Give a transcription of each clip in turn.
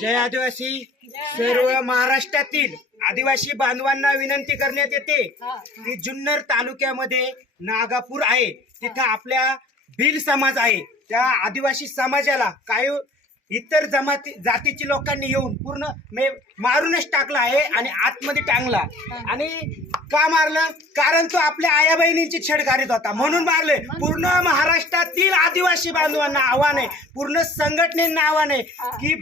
जय आदिवासी. सर्व महाराष्ट्रातील आदिवासी बांधवांना विनंती करण्यात येते की जुन्नर तालुक्यामध्ये नागापूर आहे, तिथं आपल्या भिल समाज आहे. त्या आदिवासी समाजाला काय इतर जातीची लोकांनी येऊन पूर्ण मारूनच टाकला आहे आणि आतमध्ये टांगला. आणि का मारलं? कारण तो आपल्या आया बहिणींची छेड काढत होता म्हणून मारले. पूर्ण महाराष्ट्रातील आदिवासी बांधवांना आव्हान आहे, पूर्ण संघटनेला आव्हान आहे की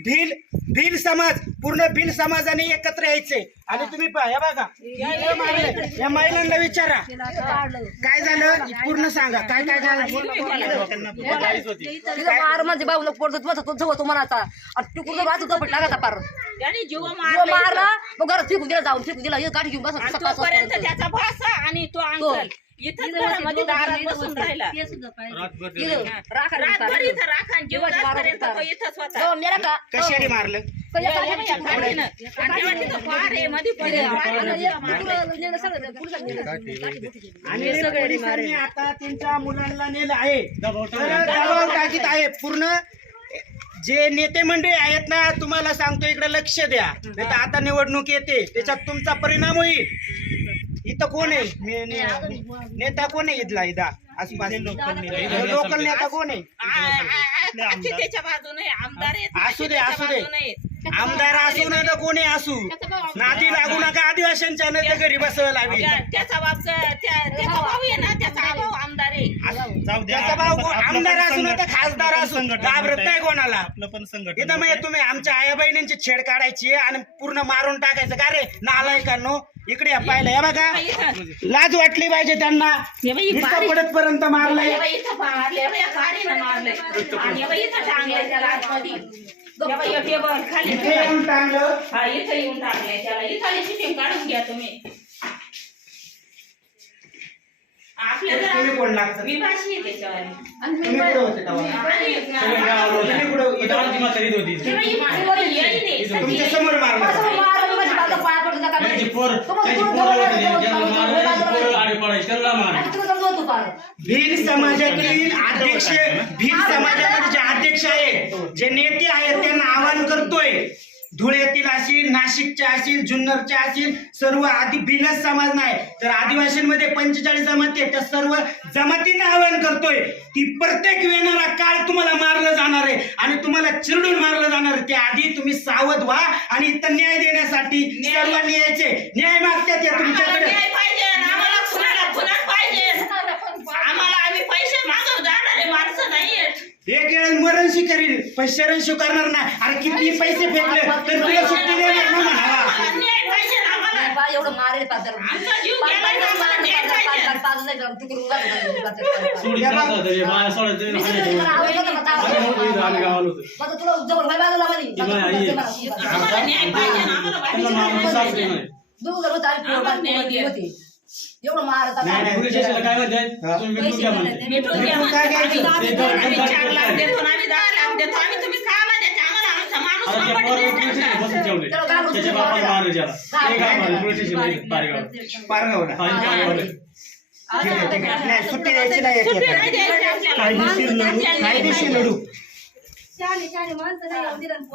भिल समाज, पूर्ण भिल समाजाने एकत्र यायचे. आणि तुम्ही या बघा या महिलांना विचारा काय झालं, पूर्ण सांगा काय काय झालं. मारला मग घरात फेकून दिला, जाऊन फेकून दिला, गाडी घेऊन बसत त्याचा भाषा आणि तो अंकल इथं घरामध्ये दारात बसून राहिला. रातभर इथं राखण जेवणापर्यंत तो इथंच होता. कशाने मारलं? आणि पोलिसांनी आता त्यांच्या मुलांना नेलं आहे, दबाव टाकीत आहे. पूर्ण जे नेते मंडळी आहेत ना, तुम्हाला सांगतो इकडे लक्ष द्या, नाही तर आता निवडणूक येते, त्याच्यात तुमचा परिणाम होईल. इथं कोण आहे नेता? कोण आहे इथला? इथं आसपास लोकल नेता कोण आहे? त्याच्या बाजूने आमदार असू दे आमदार असू नाही तर कोणी असू, नादी लागू नका आदिवासींच्या नाही तर घरी बसवायला हवी. त्याचा भाऊ आहे ना, त्याचा भाऊ आमदार आहे. त्याचा भाऊ आमदार असू नाही तर खासदार असू, घाबरत नाही कोणाला. इथं मग तुम्ही आमच्या आया बहिणींची छेड काढायची आणि पूर्ण मारून टाकायचं का रे नालायकांनो? इकडे या पाहिलं, या बघा, लाज वाटली पाहिजे त्यांना. पडत पर्यंत मारलंय, इथे येऊन टांगलं, इथं येऊन टाकलंय त्याला. इथं शिटिंग काढून घ्या तुम्ही. तुम्ही कोण लागतं? विभाषी आहे त्याच्यावर. तुम्ही कुठे होते तुमच्या समोर मारलं. भिल समाजातील अध्यक्ष, भिल समाजामध्ये जे अध्यक्ष आहेत, जे नेते आहेत, त्यांना आवाहन करतोय, धुळ्यातील असतील, नाशिकच्या असतील, जुन्नरच्या असतील, सर्व भिलच समाज नाही तर आदिवासींमध्ये 45 जमाती आहेत, त्या सर्व जमातींना आवाहन करतोय की प्रत्येक येणारा काळ तुम्हाला मारलं जाणार आहे आणि तुम्हाला चिरडून मारलं जाणार आहे. त्याआधी तुम्ही सावध व्हा आणि इथं न्याय देण्यासाठी सर्वांनी यायचे. न्याय मागतात या तुमच्याकडे. आम्ही पैसे मागव जाणारे माणसं नाहीयेत. एक वेळ मरणशी करील पण शरण स्वीकारणार नाही. अरे किती पैसे फेकले तर तुला सुट्टी देणार ना म्हणावा. एवढं मारेल एवढं मारत सुट्टी द्यायची नाही. कायदेशीर लढू